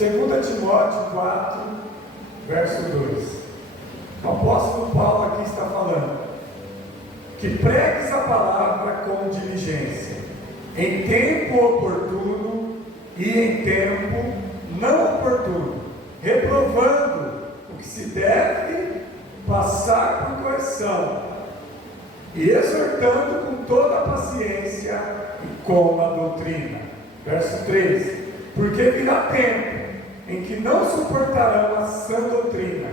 2 Timóteo 4, verso 2. O apóstolo Paulo aqui está falando que pregues a palavra com diligência, em tempo oportuno e em tempo não oportuno, reprovando o que se deve passar por correção e exortando com toda a paciência e com a doutrina. Verso 3: porque virá tempo em que não suportarão a sã doutrina,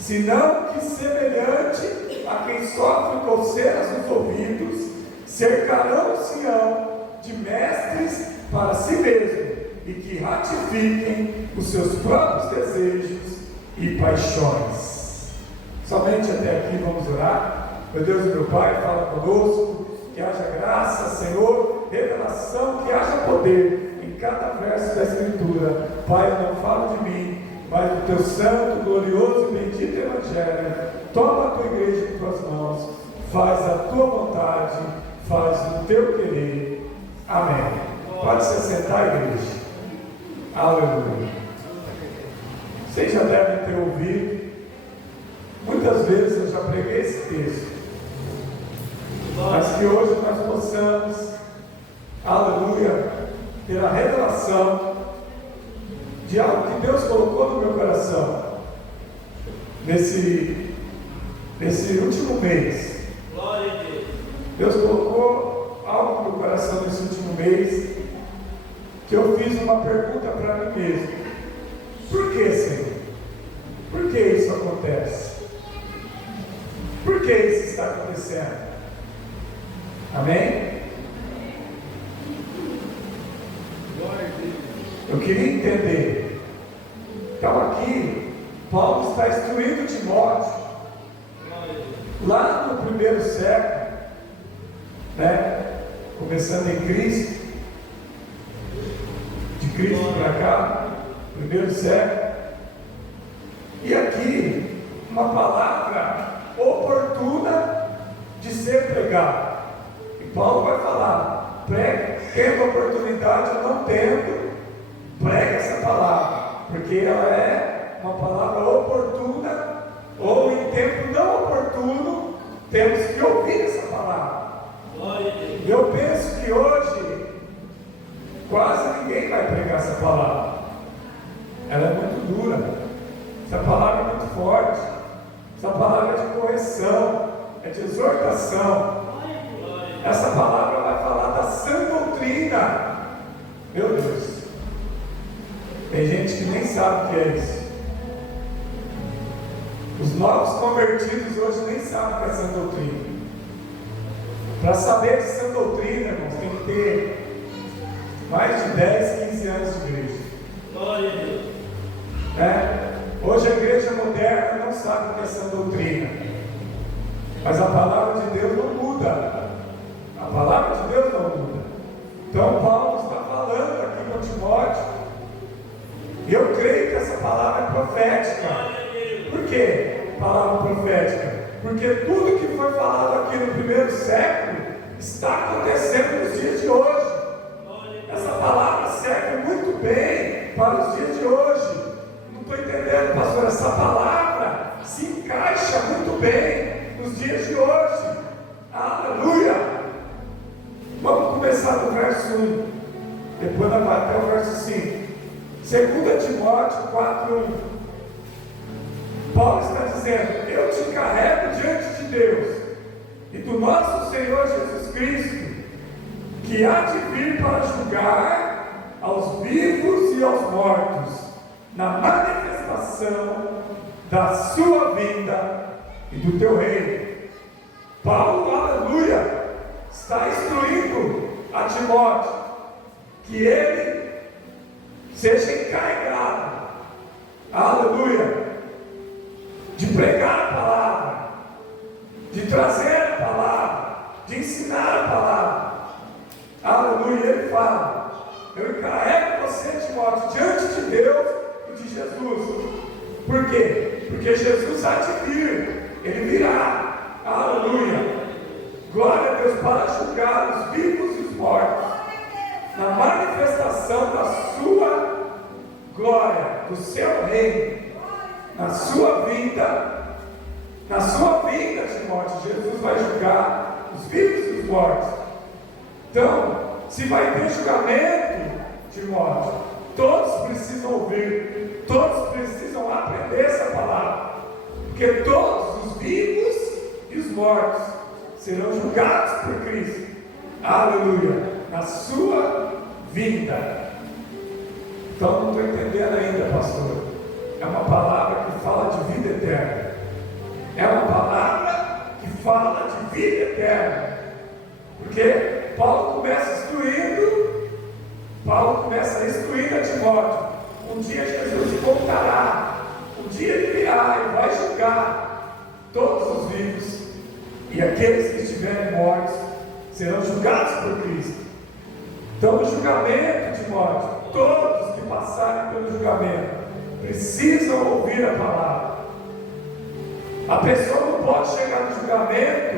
senão que, semelhante a quem sofre coceiras nos ouvidos, cercarão Sião de mestres para si mesmo, e que ratifiquem os seus próprios desejos e paixões. Somente até aqui vamos orar. Meu Deus e meu Pai, fala conosco, que haja graça, Senhor, revelação, que haja poder em cada verso da Escritura. Pai, eu não falo de mim, mas do Teu santo, glorioso e bendito Evangelho. Toma a Tua igreja em Tuas mãos, faz a Tua vontade, faz o Teu querer. Amém. Pode se sentar, igreja. Aleluia. Vocês já devem ter ouvido, muitas vezes eu já preguei esse texto, mas que hoje nós possamos, aleluia, ter a revelação de algo que Deus colocou no meu coração nesse último mês. Glória a Deus. Deus colocou algo no meu coração nesse último mês, que eu fiz uma pergunta para mim mesmo: por que, Senhor? Por que isso acontece? Por que isso está acontecendo? Amém? Eu queria entender. Então aqui, Paulo está instruindo Timóteo, lá no primeiro século, começando em Cristo, de Cristo para cá, primeiro século, e aqui, uma palavra oportuna de ser pregada. E Paulo vai falar: pregue, tendo oportunidade ou não tendo, pregue essa palavra, porque ela é uma palavra oportuna, ou em tempo não oportuno, temos que ouvir essa palavra. Eu penso que hoje quase ninguém vai pregar essa palavra. Ela é muito dura, essa palavra é muito forte, essa palavra é de correção, é de exortação. Essa palavra vai falar da sã doutrina. Meu Deus, tem gente que nem sabe o que é isso. Os novos convertidos hoje nem sabem o que é sã doutrina. Para saber de sã doutrina, irmãos, tem que ter mais de 10, 15 anos de igreja. Glória a Deus. Hoje a igreja moderna não sabe o que é sã doutrina, mas a palavra de Deus não muda. A palavra de Deus não muda. Então Paulo está falando aqui com Timóteo, e eu creio que essa palavra é profética. Por quê? Palavra profética. Porque tudo que foi falado aqui no primeiro século está acontecendo nos dias de hoje. Essa palavra serve muito bem para os dias de hoje. Não estou entendendo, pastor. Essa palavra se encaixa muito bem nos dias de hoje. Aleluia! Vamos começar do verso 1, depois nós vamos até o verso 5. 2 Timóteo 4:1. Paulo está dizendo: eu te encarrego diante de Deus e do nosso Senhor Jesus Cristo, que há de vir para julgar aos vivos e aos mortos, na manifestação da sua vinda e do teu reino. Paulo, aleluia, está instruindo a Timóteo que ele seja encarregado, aleluia, de pregar a palavra, de trazer a palavra, de ensinar a palavra. Aleluia. Ele fala: eu encarrego você, Timóteo, diante de Deus e de Jesus. Por quê? Porque Jesus há de vir, ele virá. Aleluia. Glória a Deus, para julgar os vivos e os mortos, na manifestação da sua glória do seu reino na sua vida, Timóteo. Jesus vai julgar os vivos e os mortos. Então, se vai ter julgamento, Timóteo, todos precisam ouvir, todos precisam aprender essa palavra, porque todos os vivos e os mortos serão julgados por Cristo, aleluia, na sua vida. Então, não estou entendendo ainda, pastor. É uma palavra que fala de vida eterna, é uma palavra que fala de vida eterna, porque Paulo começa a instruir a Timóteo. Um dia Jesus voltará, um dia ele virá e vai julgar todos os vivos, e aqueles que estiverem mortos serão julgados por Cristo. Então, no julgamento, Timóteo, todos que passarem pelo julgamento precisam ouvir a palavra. A pessoa não pode chegar no julgamento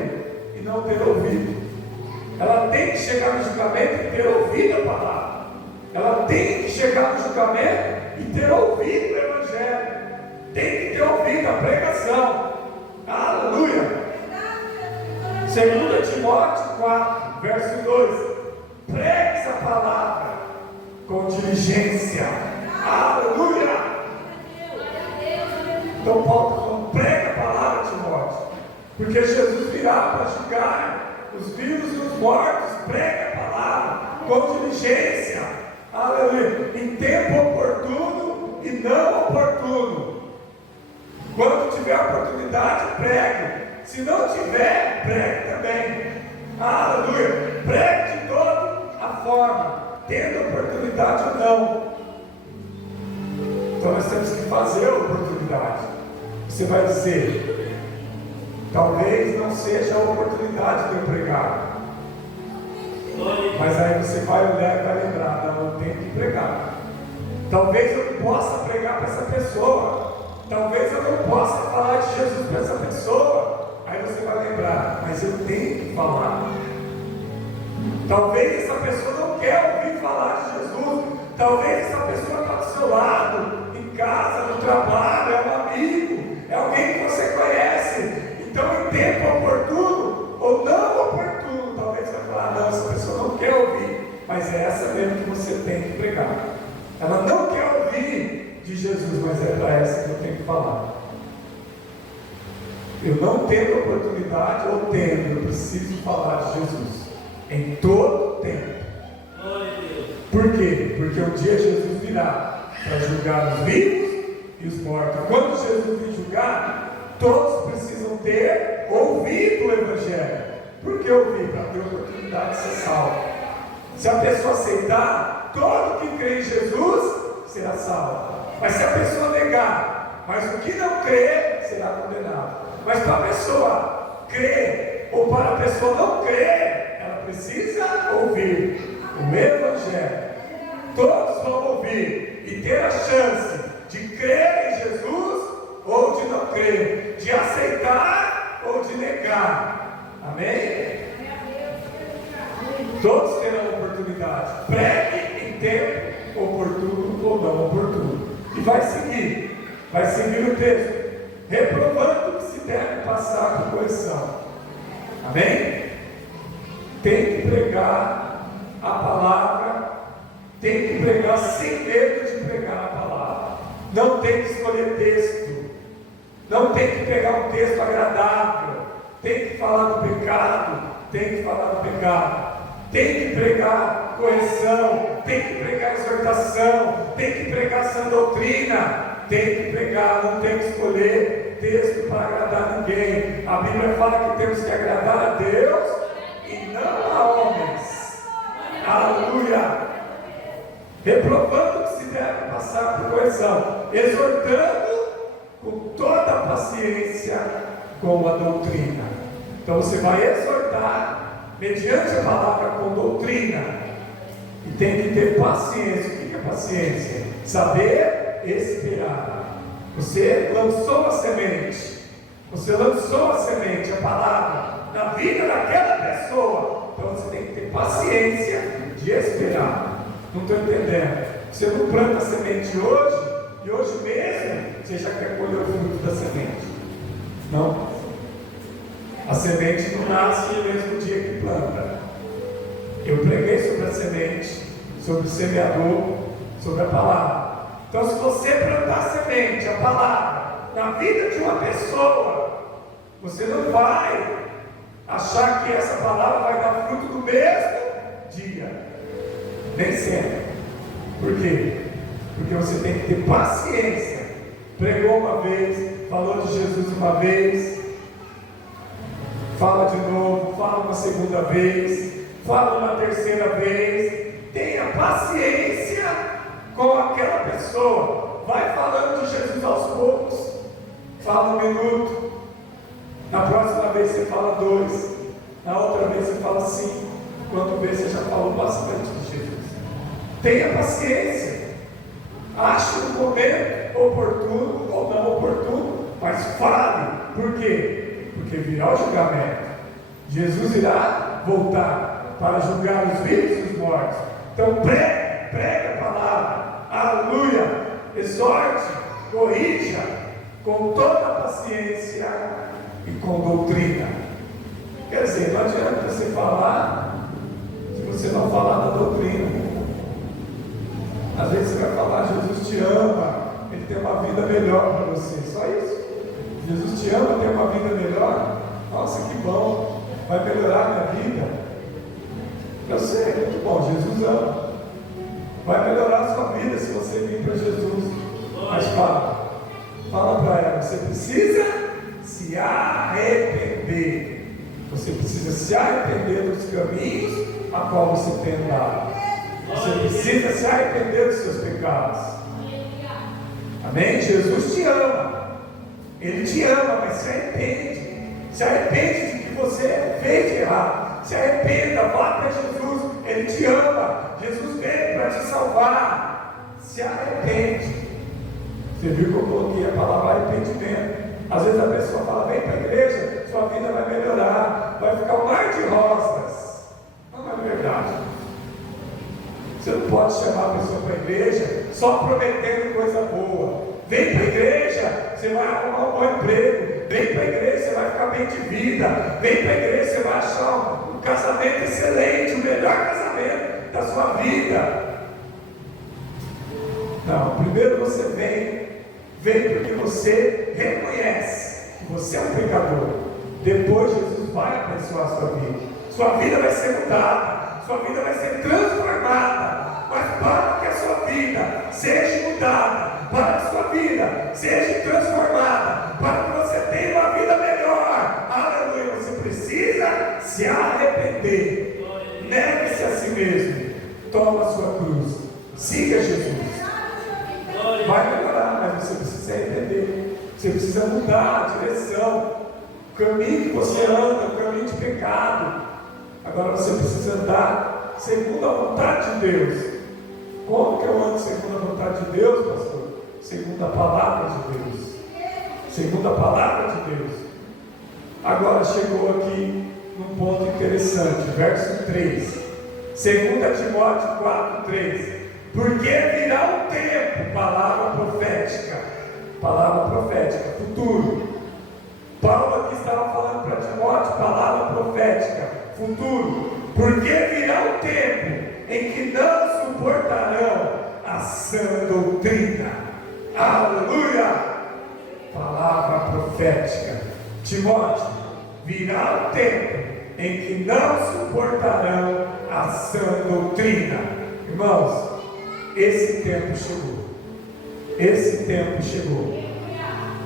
e não ter ouvido. Ela tem que chegar no julgamento e ter ouvido a palavra. Ela tem que chegar no julgamento e ter ouvido o Evangelho. Tem que ter ouvido a pregação. Aleluia! 2 Timóteo 4, verso 2. Pregue a palavra com diligência. Aleluia! Então Paulo está falando, prega a palavra, Timóteo, porque Jesus virá para julgar os vivos e os mortos. Pregue a palavra com diligência. Aleluia! Em tempo oportuno e não oportuno. Quando tiver oportunidade, pregue. Se não tiver, pregue também. Aleluia! Pregue de toda a forma, tendo oportunidade ou não. Então nós temos que fazer a oportunidade. Você vai dizer, talvez não seja a oportunidade de eu pregar, mas aí você vai olhar e vai lembrar, não, eu tenho que pregar. Talvez eu não possa pregar para essa pessoa, talvez eu não possa falar de Jesus para essa pessoa. Aí você vai lembrar, mas eu tenho que falar. Talvez essa pessoa não quer ouvir falar de Jesus, talvez essa pessoa está do seu lado, em casa, no trabalho, é um amigo, é alguém que você conhece. Então, em tempo oportuno ou não oportuno, talvez você vai falar, não, essa pessoa não quer ouvir, mas é essa mesmo que você tem que pregar. Ela não quer ouvir de Jesus, mas é para essa que eu tenho que falar. Eu não tendo oportunidade ou tendo, eu preciso falar de Jesus em todo tempo. Por quê? Porque um dia Jesus virá para julgar os vivos e os mortos. Quando Jesus vir julgar, todos precisam ter ouvido o Evangelho. Por que ouvir? Para ter oportunidade de ser salvo. Se a pessoa aceitar, todo que crê em Jesus será salvo. Mas se a pessoa negar, mas o que não crer será condenado. Mas para a pessoa crer ou para a pessoa não crer, ela precisa ouvir o Evangelho. Todos vão ouvir e ter a chance de crer em Jesus ou de não crer, de aceitar ou de negar. Amém? Todos terão oportunidade. Pregue em tempo oportuno ou não oportuno. E vai seguir o texto, reprovando o que se deve passar por correção. Amém? Tem que pregar a palavra, tem que pregar sem medo de pregar a palavra. Não tem que escolher texto, não tem que pegar um texto agradável, tem que falar do pecado, tem que falar do pecado. Tem que pregar correção, tem que pregar exortação, tem que pregar sã doutrina, tem que pregar, não tem que escolher texto para agradar ninguém. A Bíblia fala que temos que agradar a Deus e não a homens. Aleluia! Reprovando o que se deve passar por correção, exortando com toda a paciência com a doutrina. Então você vai exortar mediante a palavra com doutrina, e tem que ter paciência. O que é paciência? Saber esperar. Você lançou a semente, a palavra, na vida daquela pessoa, então você tem que ter paciência de esperar. Não estou entendendo. Você não planta semente hoje, e hoje mesmo você já quer colher o fruto da semente. Não. A semente não nasce no mesmo dia que planta. Eu preguei sobre a semente, sobre o semeador, sobre a palavra. Então, se você plantar a semente, a palavra, na vida de uma pessoa, você não vai achar que essa palavra vai dar fruto no mesmo dia. Nem sempre. Por quê? Porque você tem que ter paciência. Pregou uma vez, falou de Jesus uma vez, fala de novo, fala uma segunda vez, fala uma terceira vez. Tenha paciência com aquela pessoa. Vai falando de Jesus aos poucos. Fala 1 minuto. Na próxima vez você fala 2. Na outra vez você fala 5. Quando vê, você já falou bastante de Jesus. Tenha paciência. Ache um momento oportuno ou não oportuno, mas fale. Por quê? Porque virá o julgamento. Jesus irá voltar para julgar os vivos e os mortos. Então pregue a palavra. Aleluia. Exorte, corrija com toda a paciência e com doutrina. Quer dizer, não adianta você falar se você não falar da doutrina. Às vezes você vai falar, Jesus te ama, Ele tem uma vida melhor para você, só isso. Jesus te ama, tem uma vida melhor. Nossa, que bom, vai melhorar a minha vida. Eu sei, muito bom, Jesus ama. Vai melhorar a sua vida se você vir para Jesus. Mas fala para ela, você precisa se arrepender. Você precisa se arrepender dos caminhos a qual você tem andado. Você precisa se arrepender dos seus pecados. Amém? Jesus te ama. Ele te ama, mas se arrepende. Se arrepende de que você fez de errado. Se arrependa, vá para Jesus. Ele te ama. Jesus veio para te salvar. Se arrepende. Você viu que eu coloquei a palavra arrependimento. Às vezes a pessoa fala, vem para a igreja, sua vida vai melhorar, vai ficar um mar de rosas. Não é verdade. Você não pode chamar a pessoa para a igreja só prometendo coisa boa. Vem para a igreja, você vai arrumar um bom emprego. Vem para a igreja, você vai ficar bem de vida. Vem para a igreja, você vai achar um casamento excelente, o melhor casamento da sua vida. Não, primeiro você vem porque você reconhece que você é um pecador. Depois Jesus vai abençoar a sua vida. Sua vida vai ser mudada, sua vida vai ser transformada. Mas para que a sua vida seja mudada, para que a sua vida seja transformada, para que você tenha uma vida melhor, aleluia, você precisa se arrepender. Negue-se a si mesmo, toma a sua cruz, siga Jesus. Vai melhorar, mas você precisa se arrepender. Você precisa mudar a direção. O caminho que você anda, o caminho de pecado. Agora você precisa andar segundo a vontade de Deus. Como que eu ando segundo a vontade de Deus, pastor? Segundo a palavra de Deus. Segundo a palavra de Deus. Agora chegou aqui num ponto interessante, verso 3. 2 Timóteo 4:3. Porque virá um tempo, palavra profética, futuro. Paulo aqui estava falando para Timóteo, palavra profética, futuro. Porque virá um tempo em que não suportarão a sã doutrina. Aleluia! Palavra profética. Timóteo, virá um tempo em que não suportarão a sã doutrina. Irmãos, esse tempo chegou. Esse tempo chegou.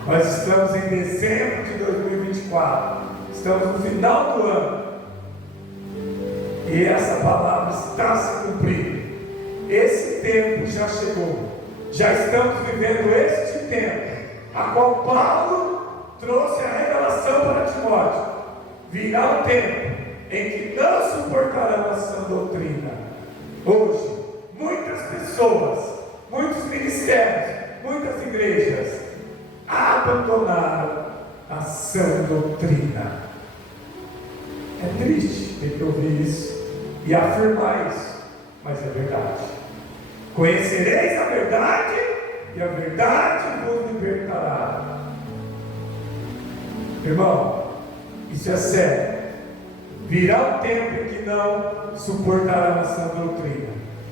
Nós estamos em dezembro de 2024. Estamos no final do ano. E essa palavra está se cumprindo. Esse tempo já chegou. Já estamos vivendo este tempo, a qual Paulo trouxe a revelação para Timóteo. Virá um tempo em que não suportarão a sã doutrina. Hoje, muitas pessoas, muitos ministérios, muitas igrejas abandonaram a sã doutrina. É triste ter que ouvir isso e afirmar isso, mas é verdade. Conhecereis a verdade, e a verdade vos libertará. Irmão, isso é sério. Virá um tempo em que não suportará a sã doutrina,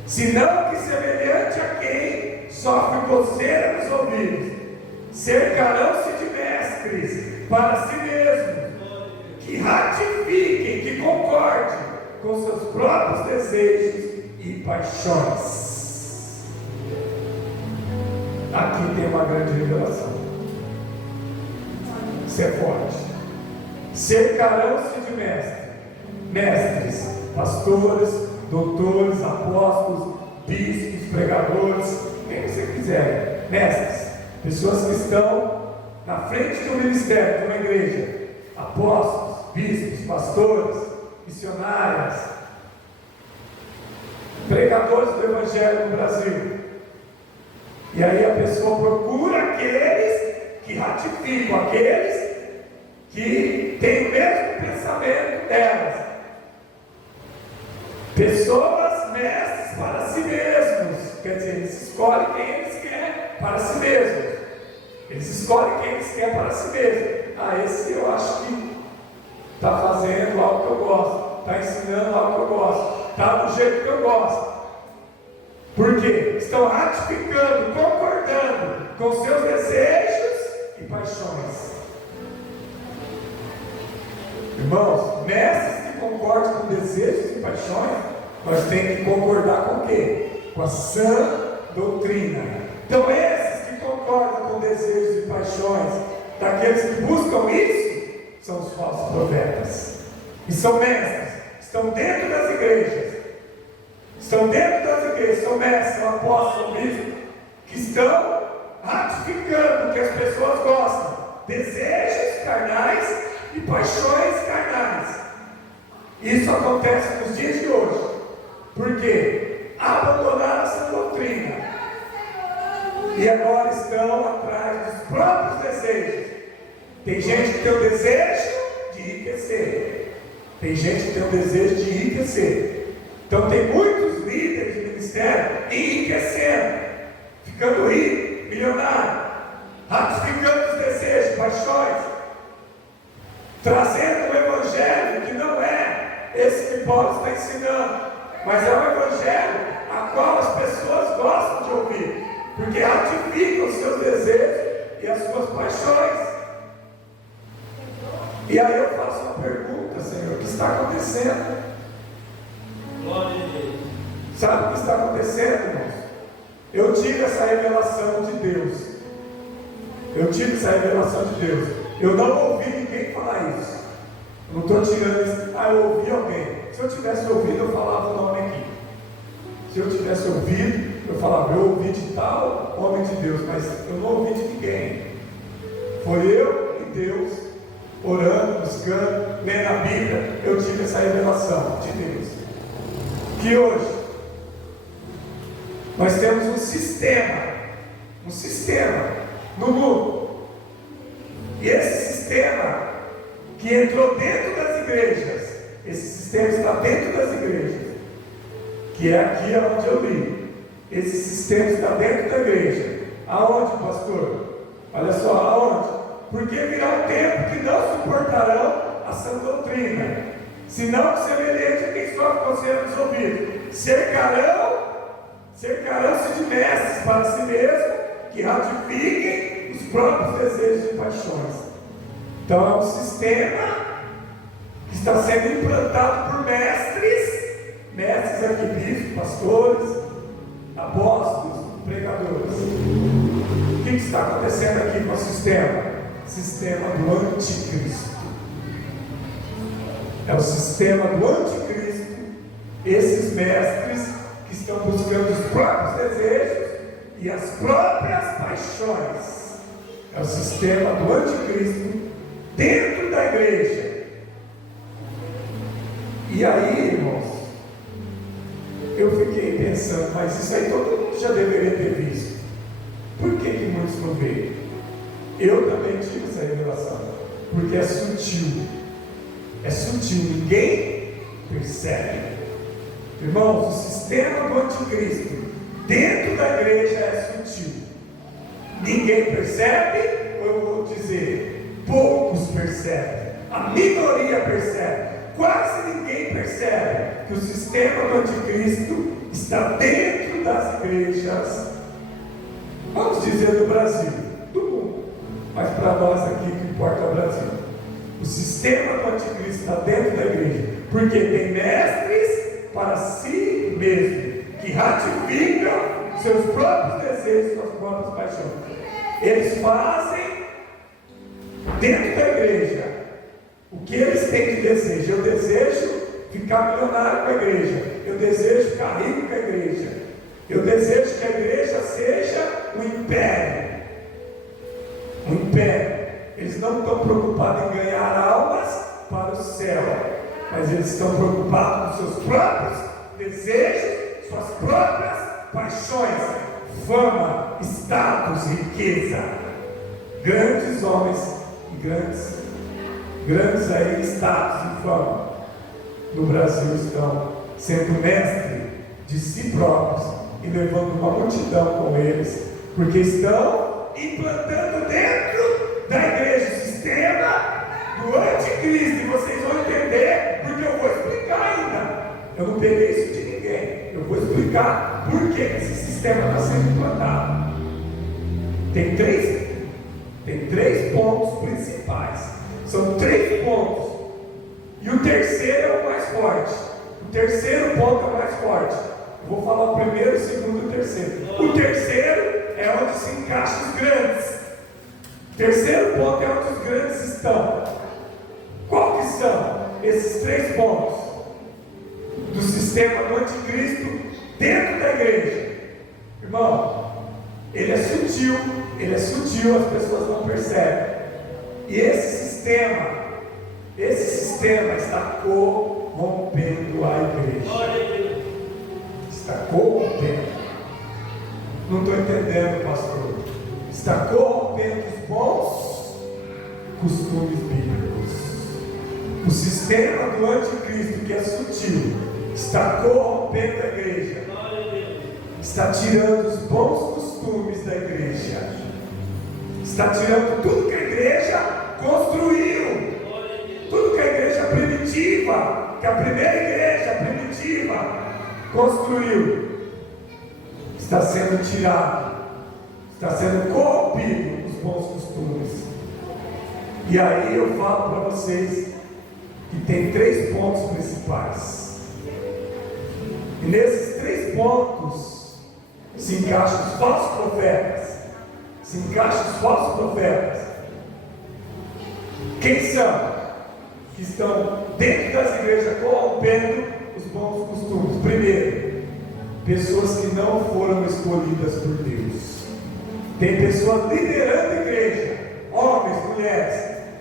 senão que semelhante a quem sofre coceira nos ouvidos, cercarão-se de mestres para si mesmos, que ratifiquem, que concordem com seus próprios desejos e paixões. Aqui tem uma grande revelação. Isso é forte. Cercarão-se de mestres, pastores, doutores, apóstolos, bispos, pregadores, quem você quiser, mestres, pessoas que estão na frente do ministério de uma igreja, apóstolos, bispos, pastores, missionárias, pregadores do Evangelho no Brasil. E aí a pessoa procura aqueles que ratificam, aqueles que têm o mesmo pensamento delas. Pessoas mestres para si mesmos, quer dizer, eles escolhem quem eles querem para si mesmos. Eles escolhem quem eles querem para si mesmos. Esse eu acho que está fazendo algo que eu gosto, está ensinando algo que eu gosto, está do jeito que eu gosto. Por quê? Estão ratificando, concordando com seus desejos e paixões. Irmãos, mestres que concordam com desejos e paixões, nós temos que concordar com o quê? Com a sã doutrina. Então esses que concordam com desejos e paixões daqueles que buscam isso, são os falsos profetas. E são mestres, estão dentro das igrejas. Estão dentro das igrejas, são mestres, são apóstolos, bispos, que estão ratificando o que as pessoas gostam, desejos carnais e paixões carnais. Isso acontece nos dias de hoje, porque abandonaram essa doutrina e agora estão atrás dos próprios desejos. Tem gente que tem o desejo de enriquecer, tem gente que tem o desejo de enriquecer. Então tem muitos líderes de ministério enriquecendo, ficando rico, milionário, ratificando os desejos, paixões, trazendo um evangelho que não é esse que Paulo está ensinando, mas é um evangelho a qual as pessoas gostam de ouvir, porque ratificam os seus desejos e as suas paixões. E aí eu faço uma pergunta, Senhor: o que está acontecendo? Glória a Deus. Sabe o que está acontecendo, irmãos? Eu tive essa revelação de Deus. Eu tive essa revelação de Deus. Eu não ouvi ninguém falar isso. Eu não estou tirando isso. Eu ouvi alguém. Se eu tivesse ouvido, eu falava o nome aqui. Se eu tivesse ouvido, eu falava: eu ouvi de tal homem de Deus, mas eu não ouvi de ninguém. Foi eu e Deus, orando, buscando, lendo a Bíblia. Eu tive essa revelação de Deus. Que hoje nós temos um sistema no mundo, e esse sistema que entrou dentro das igrejas, esse sistema está dentro das igrejas, que é aqui onde eu li. Esse sistema está dentro da igreja. Aonde, pastor? Olha só, aonde? Porque virá um tempo que não suportarão a sã doutrina, senão semelhante a quem sofre coceira nos ouvidos. Cercarão-se de mestres para si mesmo, que ratifiquem os próprios desejos e paixões. Então é um sistema que está sendo implantado por mestres aqui, bispos, pastores, apóstolos, pregadores. O que está acontecendo aqui com o sistema? Sistema do anticristo. É o sistema do anticristo. Esses mestres que estão buscando os próprios desejos e as próprias paixões. É o sistema do anticristo dentro da igreja. E aí, irmãos, eu fiquei pensando: mas isso aí todo mundo já deveria ter visto. Por que muitos não veem? Eu também tive essa revelação, porque é sutil, ninguém percebe. Irmãos, o sistema do anticristo dentro da igreja é sutil. Ninguém percebe, ou eu vou dizer, poucos percebem, a minoria percebe, quase ninguém percebe que o sistema do anticristo está dentro das igrejas, vamos dizer do Brasil, do mundo, mas para nós aqui que importa é o Brasil. O sistema do anticristo está dentro da igreja, porque tem mestres para si mesmo, que ratificam seus próprios desejos, suas próprias paixões. Eles fazem dentro da igreja o que eles têm de desejo. Eu desejo ficar milionário com a igreja, eu desejo ficar rico com a igreja, eu desejo que a igreja seja um império. Um império. Eles não estão preocupados em ganhar almas para o céu, mas eles estão preocupados com seus próprios desejos, suas próprias paixões, fama, status, riqueza. Grandes homens e grandes aí status e fama no Brasil estão sendo mestre de si próprios e levando uma multidão com eles, porque estão implantando dentro da igreja o sistema do anticristo. E vocês vão entender, porque eu vou explicar ainda. Eu não peguei isso de ninguém. Eu vou explicar por que esse sistema está sendo implantado. Tem três pontos principais. São 3 pontos. E o terceiro é o mais forte. O terceiro ponto é o mais forte. Eu vou falar o primeiro, o segundo e o terceiro. O terceiro é onde se encaixam os grandes. O terceiro ponto é onde os grandes estão. Qual que são esses 3 pontos do sistema do anticristo dentro da igreja? Irmão, ele é sutil, as pessoas não percebem. E esse sistema está corrompendo a igreja. Está corrompendo. Não estou entendendo, pastor. Está corrompendo os bons costumes bíblicos. O sistema do anticristo, que é sutil, está corrompendo a igreja. Está tirando os bons costumes da igreja. Está tirando tudo que a igreja construiu. Tudo que a igreja primitiva, que a primeira igreja primitiva construiu, está sendo tirado. Está sendo corrompido os bons costumes. E aí eu falo para vocês que tem 3 pontos principais. E nesses 3 pontos se encaixam os falsos profetas. Quem são? Que estão dentro das igrejas corrompendo os bons costumes. Primeiro, pessoas que não foram escolhidas por Deus. Tem pessoas liderando a igreja, homens, mulheres,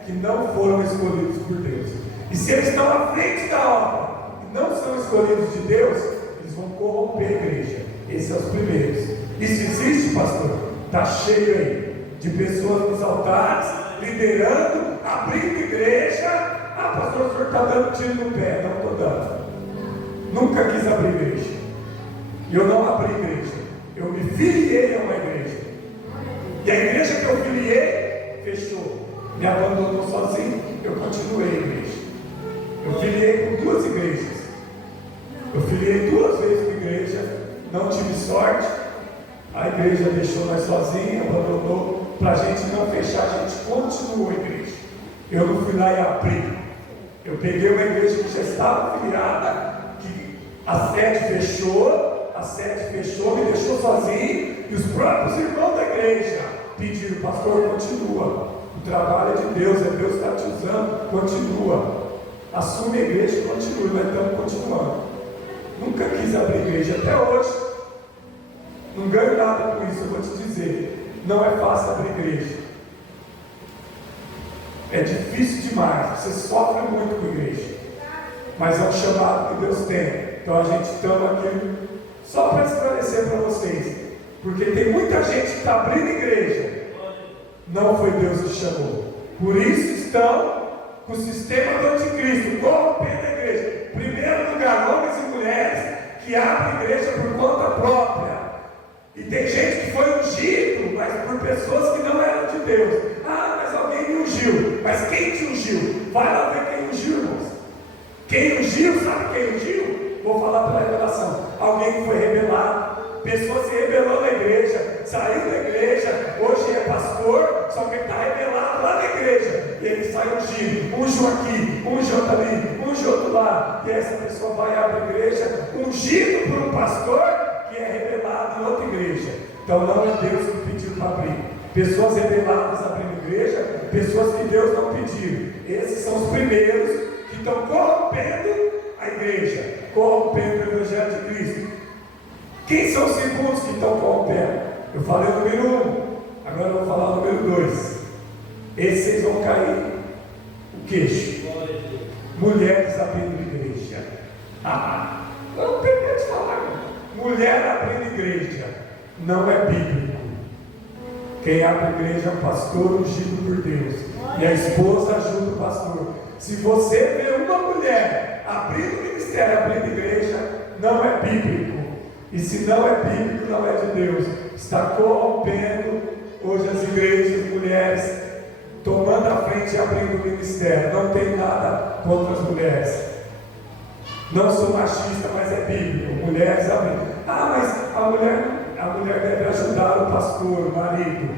que não foram escolhidos por Deus. E se eles estão à frente da obra e não são escolhidos de Deus, eles vão corromper a igreja. Esses são os primeiros. Isso existe, pastor? Está cheio aí de pessoas nos altares, liderando, abrindo igreja. Ah, pastor, o senhor está dando tiro no pé. Não estou dando. Nunca quis abrir igreja. Eu não abri igreja. Eu me filiei a uma igreja. E a igreja que eu filiei, fechou. Me abandonou sozinho, eu continuei a igreja. Eu filiei com 2 igrejas. Eu filiei 2 vezes com a igreja, não tive sorte. A igreja deixou nós sozinhos, abandonou. Para a gente não fechar, a gente continuou a igreja. Eu não fui lá e abri. Eu peguei uma igreja que já estava filiada, que a sede fechou, me deixou sozinho, e os próprios irmãos da igreja pediram: pastor, continua. O trabalho é de Deus, é Deus que está te usando, continua. Assume a igreja e continue, nós estamos continuando. Nunca quis abrir igreja até hoje. Não ganho nada com isso, eu vou te dizer. Não é fácil abrir igreja. É difícil demais, você sofre muito com a igreja. Mas é um chamado que Deus tem. Então a gente estamos aqui só para esclarecer para vocês. Porque tem muita gente que está abrindo igreja. Não foi Deus que chamou. Por isso estão com o sistema do anticristo, corrompendo a igreja. Em primeiro lugar, homens e mulheres que abrem igreja por conta própria, E tem gente que foi ungido, mas por pessoas que não eram de Deus. Ah, mas alguém me ungiu. Mas quem te ungiu? Vai lá ver quem ungiu, irmãos. Quem ungiu, sabe quem ungiu? Vou falar pela revelação. Alguém que foi rebelado. Pessoa se rebelou na igreja, saiu da igreja, hoje é pastor, só que ele está rebelado lá na igreja. E ele sai ungido, unge aqui, unge outro ali, unge outro lá. E essa pessoa vai à igreja, ungido por um pastor que é rebelado em outra igreja. Então não é Deus que pediu para abrir. Pessoas rebeladas abrindo igreja, pessoas que Deus não pediu. Esses são os primeiros que estão corrompendo a igreja, corrompendo o Evangelho de Cristo. Quem são os segundos que estão corrompendo? Eu falei o número 1, agora eu vou falar o número 2. Esses vocês vão cair o queixo. Mulheres abrindo igreja. Eu não perdi de falar. Mulher abrindo igreja não é bíblico. Quem abre igreja é o pastor ungido por Deus. E a esposa ajuda o pastor. Se você vê uma mulher abrindo ministério, abrindo igreja, não é bíblico. E se não é bíblico, não é de Deus. Está corrompendo hoje as igrejas, mulheres, tomando a frente e abrindo o ministério. Não tenho nada contra as mulheres. Não sou machista, mas é bíblico. Mulheres abrindo. Mas a mulher deve ajudar o pastor, o marido.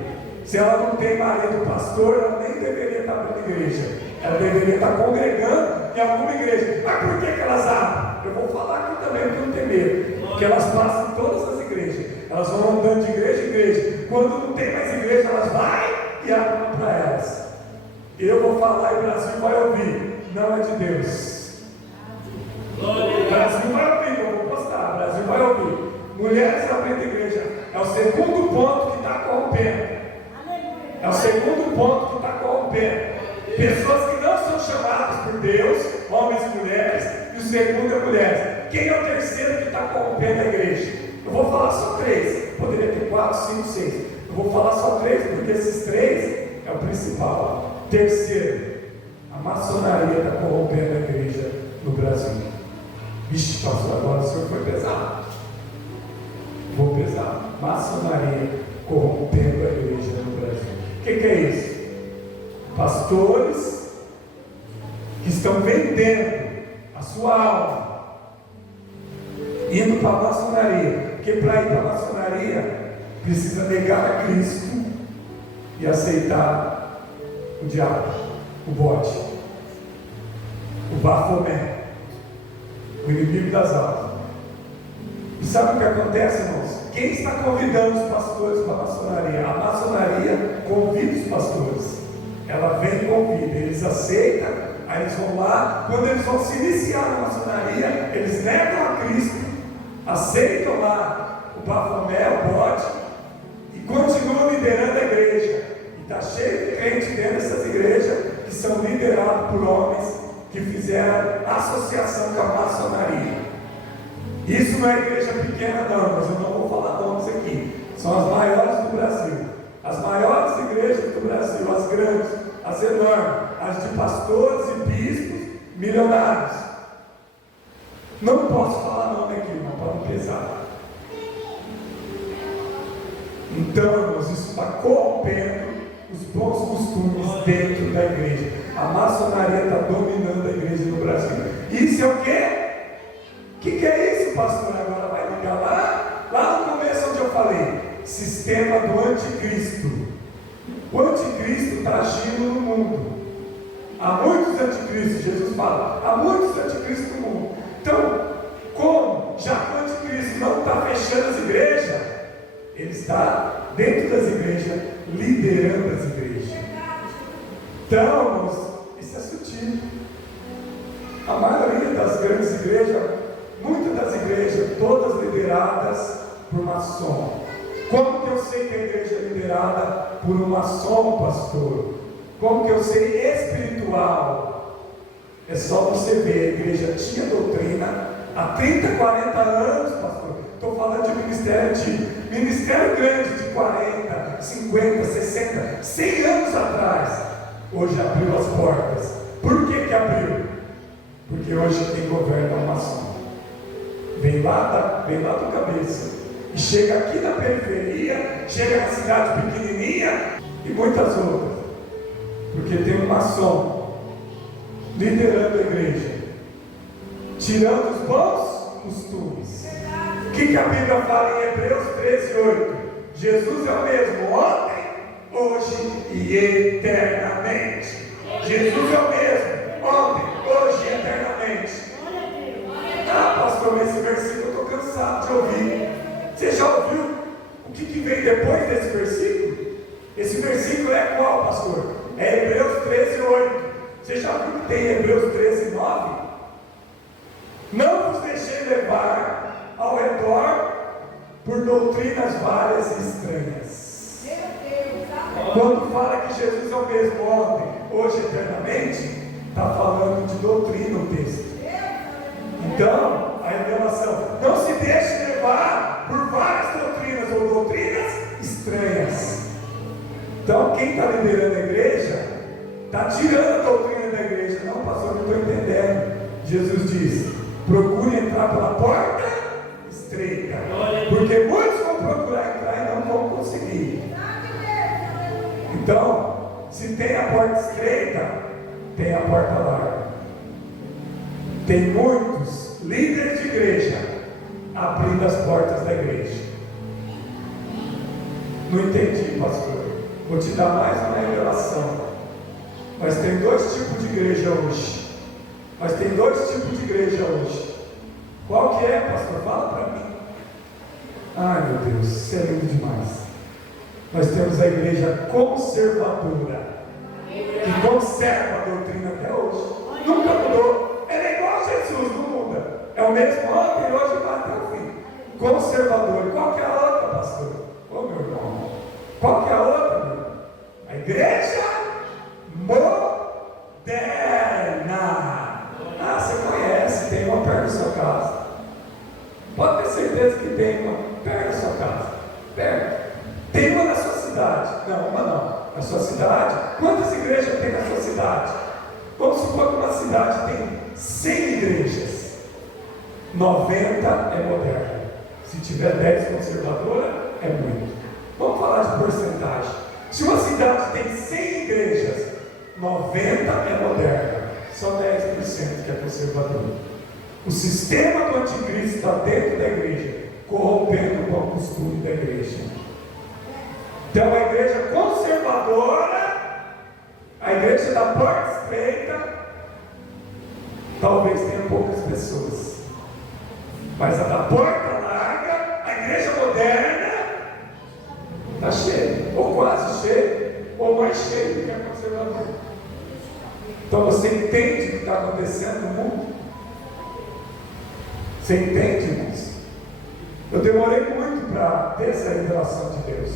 Se ela não tem marido pastor, ela nem deveria estar abrindo igreja. Ela deveria estar congregando em alguma igreja. Mas por que elas abrem? Eu vou falar aqui também, porque eu não tenho medo. Porque elas passam em todas as igrejas. Elas vão andando de igreja em igreja. Quando não tem mais igreja, elas vão e abrem para elas. Eu vou falar e o Brasil vai ouvir. Não é de Deus. O Brasil vai ouvir, eu vou postar. O Brasil vai ouvir. Mulheres abrindo igreja. É o segundo ponto que está corrompendo. É o segundo ponto que está corrompendo. Pessoas que não são chamadas por Deus, homens e mulheres, e o segundo é mulheres. Quem é o terceiro que está corrompendo a igreja? Eu vou falar só 3, poderia ter 4, 5, 6. Eu vou falar só 3, porque esses 3 é o principal. Terceiro, a maçonaria está corrompendo a igreja no Brasil. Vixe, pastor, agora o senhor foi pesado. Vou pesar. Maçonaria corrompendo a igreja no Brasil. O que é isso? Pastores que estão vendendo a sua alma, indo para a maçonaria, porque para ir para a maçonaria precisa negar a Cristo e aceitar o diabo, o bode, o Bafomé, o inimigo das almas. E sabe o que acontece, irmãos? Quem está convidando os pastores para a maçonaria? A maçonaria convida os pastores. Ela vem e convida, eles aceitam, aí eles vão lá. Quando eles vão se iniciar na maçonaria, eles negam a Cristo, aceitam lá o Bafomé, o bode, e continuam liderando a igreja. E está cheio de crente dentro dessas igrejas que são liderados por homens que fizeram associação com a maçonaria. Isso não é igreja pequena não, mas eu não vou falar nomes aqui. São as maiores do Brasil. As maiores igrejas do Brasil, as grandes, as enormes, as de pastores e bispos milionários. Não posso falar nome aqui, irmão, para não pesar. Então, irmãos, isso está corrompendo os bons costumes dentro da igreja. A maçonaria está dominando a igreja no Brasil. Isso é o quê? O que é isso, pastor? Agora vai ligar lá no começo onde eu falei. Sistema do anticristo. O anticristo está agindo no mundo. Há muitos anticristos, Jesus fala. Há muitos anticristos no mundo. Então, como já que o anticristo não está fechando as igrejas, ele está dentro das igrejas, liderando as igrejas. Então, irmãos, isso é sutil. A maioria das grandes igrejas, muitas das igrejas, todas lideradas por maçom. Como que eu sei que a igreja é liderada por um maçom, pastor? Como que eu sei espiritual? É só você ver, a igreja tinha doutrina há 30, 40 anos, pastor. Estou falando de ministério antigo, ministério grande de 40, 50, 60, 100 anos atrás. Hoje abriu as portas. Por que abriu? Porque hoje quem governa é o maçom. Vem lá do cabeça E chega aqui na periferia, chega na cidade pequenininha e muitas outras. Porque tem um maçom liderando a igreja, tirando os bons costumes. O que a Bíblia fala em Hebreus 13:8? Jesus é o mesmo ontem, hoje e eternamente. Jesus é o mesmo ontem, hoje e eternamente. Ah, pastor, mas esse versículo eu estou cansado de ouvir. Você já ouviu o que vem depois desse versículo? Esse versículo é qual, pastor? É Hebreus 13:8. Você já viu que tem Hebreus 13:9? Não vos deixei levar ao redor por doutrinas várias e estranhas. Quando fala que Jesus é o mesmo ontem, hoje e eternamente, está falando de doutrina o texto. Então, a revelação, não se deixe levar por várias doutrinas ou doutrinas estranhas. Então, quem está liderando a igreja, está tirando a doutrina da igreja. Não, pastor, não estou entendendo. Jesus diz: procure entrar pela porta estreita, porque muitos vão procurar entrar e não vão conseguir. Então, se tem a porta estreita, tem a porta larga. Tem muitos líderes de igreja abrindo as portas da igreja. Não entendi, pastor. Vou te dar mais uma revelação. Mas tem dois tipos de igreja hoje. Qual que é, pastor? Fala para mim. Ai, meu Deus, isso é lindo demais. Nós temos a igreja conservadora, que conserva a doutrina até hoje. Nunca mudou. Ela é igual a Jesus, não muda. É o mesmo ontem, hoje e vai até o fim. Conservador. Qual que é a outra, pastor? Ô, meu irmão. Qual que é a outra, meu irmão? A igreja moderna. Ah, você conhece, tem uma perto da sua casa. Pode ter certeza que tem uma perto da sua casa. Perto. Tem uma na sua cidade. Não, uma não. Na sua cidade. Quantas igrejas tem na sua cidade? Vamos supor que uma cidade tem 100 igrejas. 90 é moderna. Se tiver 10 conservadora, é muito. Vamos falar de porcentagem. Se uma cidade tem 100 igrejas, 90 é moderna. Só 10% que é conservadora. O sistema do anticristo está dentro da igreja, corrompendo o bom costume da igreja. Então a igreja conservadora, a igreja da porta estreita, talvez tenha poucas pessoas. Mas a da porta larga, a igreja moderna, está cheia, ou quase cheia, ou mais cheia do que a conservadora. Então você entende o que está acontecendo no mundo? Você entende, irmãos? Eu demorei muito para ter essa revelação de Deus.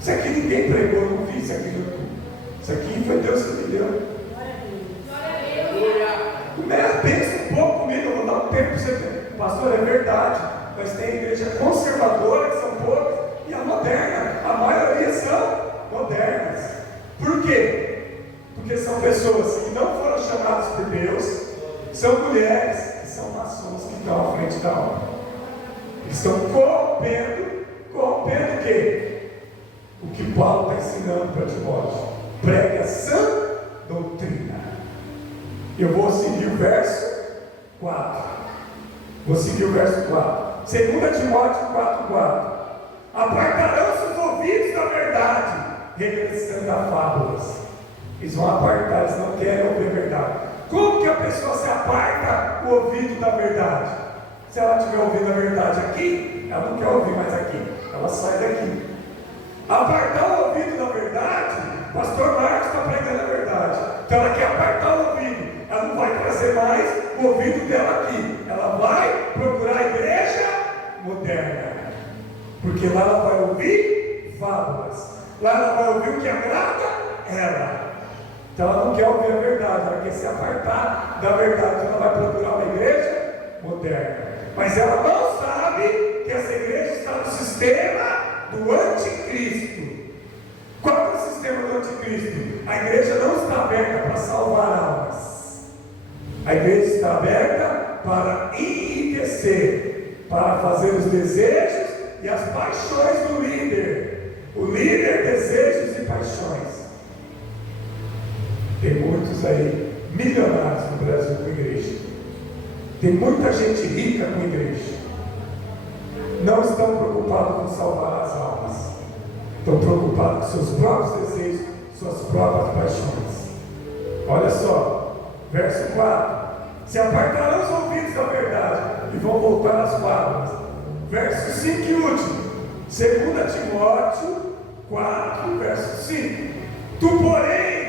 Isso aqui ninguém pregou, eu não vi isso aqui no YouTube. Isso aqui foi Deus que me deu. Pensa um pouco comigo, eu vou dar um tempo para você ver. Pastor, é verdade, mas tem igreja conservadora, que são poucas, e a moderna, a maioria são modernas. Por quê? Porque são pessoas que não foram chamadas por Deus, são mulheres e são maçons que estão à frente da obra. Eles estão corrompendo o quê? O que Paulo está ensinando para Timóteo. Pregue a sã doutrina. Eu vou seguir o verso 4. 2 Timóteo 4:4. Apartarão-se os ouvidos da verdade, regressando a fábulas. Eles vão apartar, eles não querem ouvir a verdade. Como que a pessoa se aparta o ouvido da verdade? Se ela estiver ouvindo a verdade aqui, ela não quer ouvir mais aqui, ela sai daqui. Apartar o ouvido da verdade, pastor Marcos está pregando a verdade, então ela quer apartar o ouvido, ela não vai trazer mais o ouvido dela aqui, ela vai procurar a igreja moderna, porque lá ela vai ouvir fábulas, lá ela vai ouvir o que agrada ela. Então ela não quer ouvir a verdade, ela quer se apartar da verdade, ela vai procurar uma igreja moderna. Mas ela não sabe que essa igreja está no sistema do anticristo. Qual é o sistema do anticristo? A igreja não está aberta para salvar almas. A igreja está aberta para enriquecer, para fazer os desejos e as paixões do líder. O líder, desejos e paixões. Tem muitos aí, milionários no Brasil com igreja. Tem muita gente rica com igreja. Não estão preocupados com salvar as almas. Estão preocupados com seus próprios desejos, suas próprias paixões. Olha só, verso 4. Se apartarão os ouvidos da verdade e vão voltar às palavras. Verso 5 e último. 2 Timóteo 4, verso 5. Tu, porém,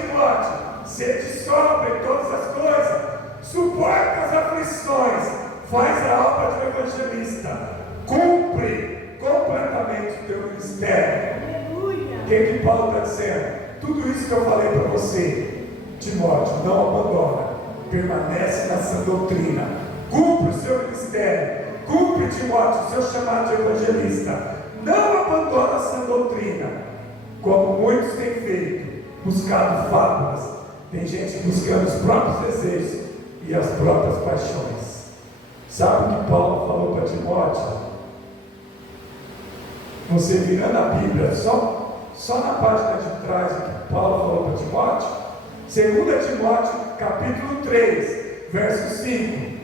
Timóteo, sede sóbrio em todas as coisas, suporta as aflições, faz a obra de evangelista, cumpre completamente o teu ministério. O que Paulo está dizendo? Tudo isso que eu falei para você, Timóteo, não abandona, permanece na sã doutrina, cumpre o seu ministério, cumpre, Timóteo, o seu chamado de evangelista, não abandona a sã doutrina, como muitos têm feito, buscado fábulas. Tem gente buscando os próprios desejos e as próprias paixões. Sabe o que Paulo falou para Timóteo? Você virando a Bíblia, só na página de trás o que Paulo falou para Timóteo, 2 Timóteo capítulo 3, verso 5.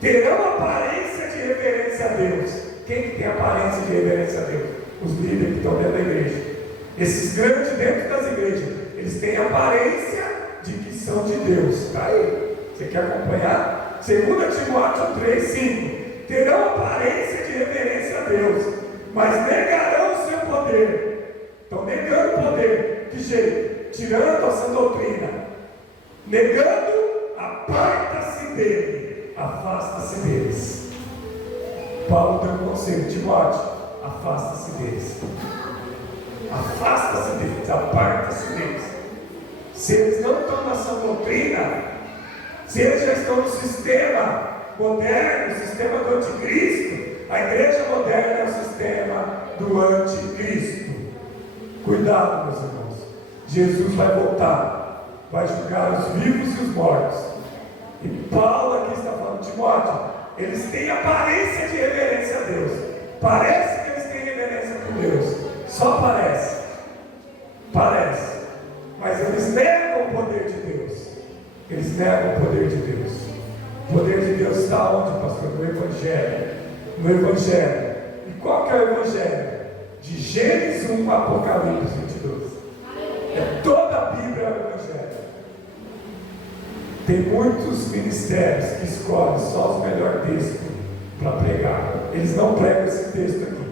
Terão aparência de reverência a Deus. Quem que tem aparência de reverência a Deus? Os líderes que estão dentro da igreja. Esses grandes dentro das igrejas, eles têm aparência de que são de Deus. Está aí? Você quer acompanhar? 2 Timóteo 3, 5. Terão aparência de reverência a Deus, mas negarão o seu poder. Estão negando o poder. Que jeito? Tirando a sã doutrina. Negando, aparta-se dele. Afasta-se deles. Paulo deu um conselho, Timóteo, afasta-se deles. Afasta-se deles, aparta-se deles. Se eles não estão na sã doutrina, se eles já estão no sistema moderno, o sistema do anticristo, a igreja moderna é o sistema do anticristo. Cuidado, meus irmãos. Jesus vai voltar, vai julgar os vivos e os mortos. E Paulo aqui está falando, Timóteo, eles têm aparência de reverência a Deus. Parece que eles têm reverência por Deus. Só parece. Parece. Mas eles negam o poder de Deus. Eles negam o poder de Deus. O poder de Deus está onde, pastor? No Evangelho. No Evangelho. E qual que é o Evangelho? De Gênesis 1 a Apocalipse 22. É toda a Bíblia é o Evangelho. Tem muitos ministérios que escolhem só os melhores textos para pregar. Eles não pregam esse texto aqui.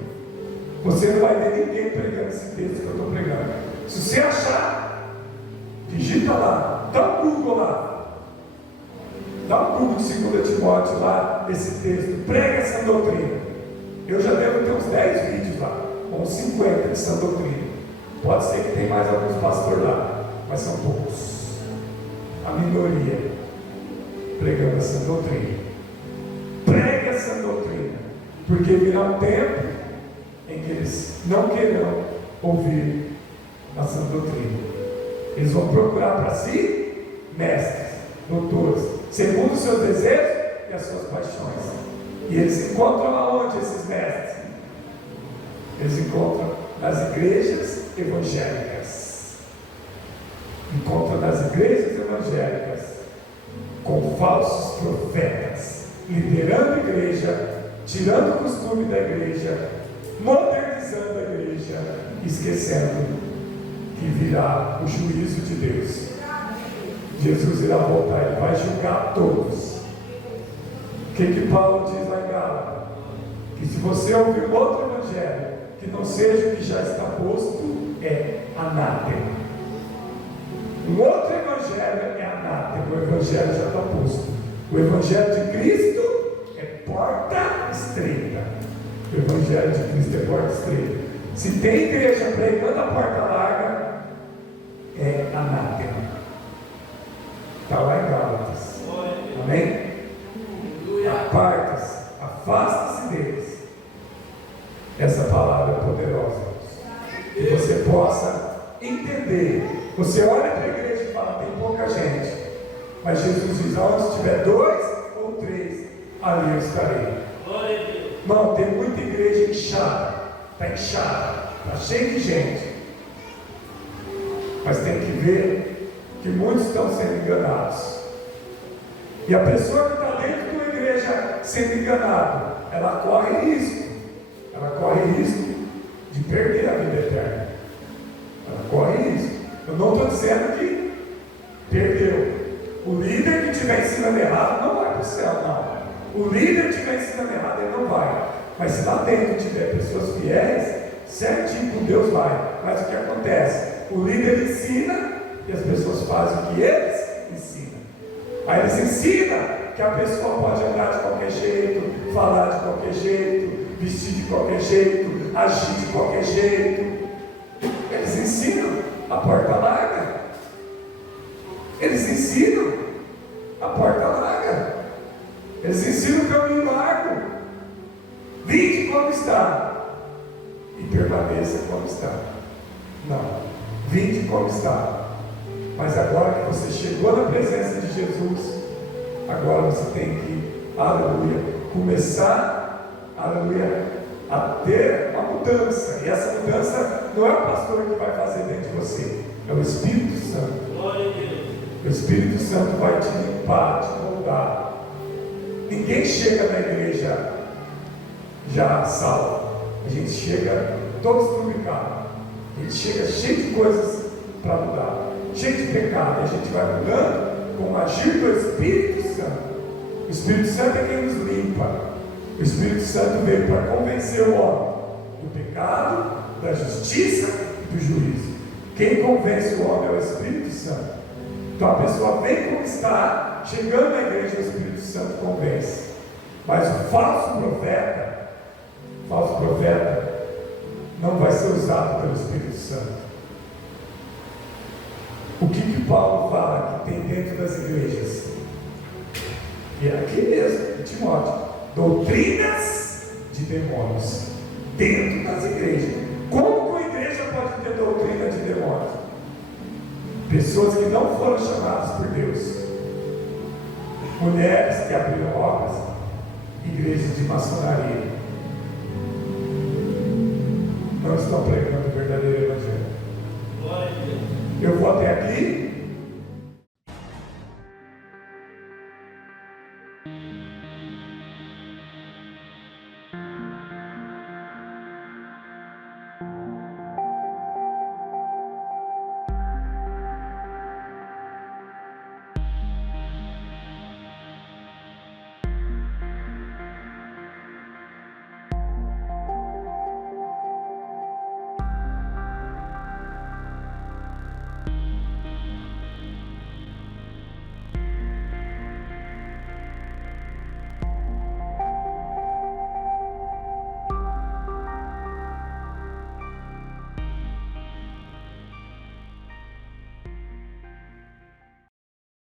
Você não vai ver ninguém pregando esse texto que eu estou pregando. Se você achar, digita lá, dá um Google lá. Dá um Google de 2 Timóteo lá, esse texto. Prega essa doutrina. Eu já devo ter uns 10 vídeos lá, uns 50 de sã doutrina. Pode ser que tem mais alguns pastores lá, mas são poucos. A minoria pregando essa doutrina. Pregue essa doutrina, porque virá um tempo em que eles não quererão ouvir a sã doutrina. Eles vão procurar para si mestres, doutores, segundo os seus desejos e as suas paixões. E eles encontram aonde esses mestres? Eles encontram nas igrejas evangélicas. Encontra nas igrejas evangélicas com falsos profetas, liderando a igreja, tirando o costume da igreja, modernizando a igreja, esquecendo que virá o juízo de Deus. Jesus irá voltar, ele vai julgar todos. O que Paulo diz lá em Gálatas? Que se você ouvir outro evangelho que não seja o que já está posto, é anátema. Um outro evangelho é anátema, o evangelho já está posto. O evangelho de Cristo é porta estreita. O evangelho de Cristo é porta estreita. Se tem igreja pregando a porta larga, é anátema. Está lá em Gálatas. Amém? Aparta-se, afasta-se deles. Essa palavra é poderosa. Que você possa entender. Você olha para a igreja e fala, tem pouca gente. Mas Jesus diz, onde tiver 2 ou 3, ali eu estarei. Não, tem muita igreja fechada, está inchada, está cheia de gente. Mas tem que ver que muitos estão sendo enganados. E a pessoa que está dentro de uma igreja sendo enganada, ela corre risco. Ela corre risco de perder a vida eterna. Ela corre risco. Eu não estou dizendo que perdeu. O líder que estiver ensinando errado não vai para o céu, não. O líder que estiver ensinando errado, ele não vai. Mas se lá dentro tiver pessoas fiéis, certinho com Deus vai. Mas o que acontece? O líder ensina e as pessoas fazem o que eles ensinam. Aí eles ensinam que a pessoa pode andar de qualquer jeito, falar de qualquer jeito, vestir de qualquer jeito, agir de qualquer jeito. Eles ensinam a porta larga. Eles ensinam a porta larga. Eles ensinam o caminho largo. Vinde como está e permaneça como está. Não, vinde como está. Mas agora que você chegou na presença de Jesus, agora você tem que, aleluia, começar, aleluia, a ter uma mudança. E essa mudança não é o pastor que vai fazer dentro de você, é o Espírito Santo. Glória a Deus. O Espírito Santo vai te limpar, te moldar. Ninguém chega na igreja já salvo. A gente chega todos trubicados. A gente chega cheio de coisas para mudar, cheio de pecado. A gente vai mudando com o agir do Espírito Santo. O Espírito Santo é quem nos limpa. O Espírito Santo veio para convencer o homem do pecado, da justiça e do juízo. Quem convence o homem é o Espírito Santo. Então a pessoa vem como está, chegando na igreja, o Espírito Santo convence. Mas o falso profeta não vai ser usado pelo Espírito Santo. O que Paulo fala que tem dentro das igrejas? E é aqui mesmo, em Timóteo: doutrinas de demônios dentro das igrejas. Como que uma igreja pode ter doutrina de demônios? Pessoas que não foram chamadas por Deus, mulheres que abriram obras, igrejas de maçonaria, não estão pregando o verdadeiro evangelho. Glória a Deus. Eu vou até aqui,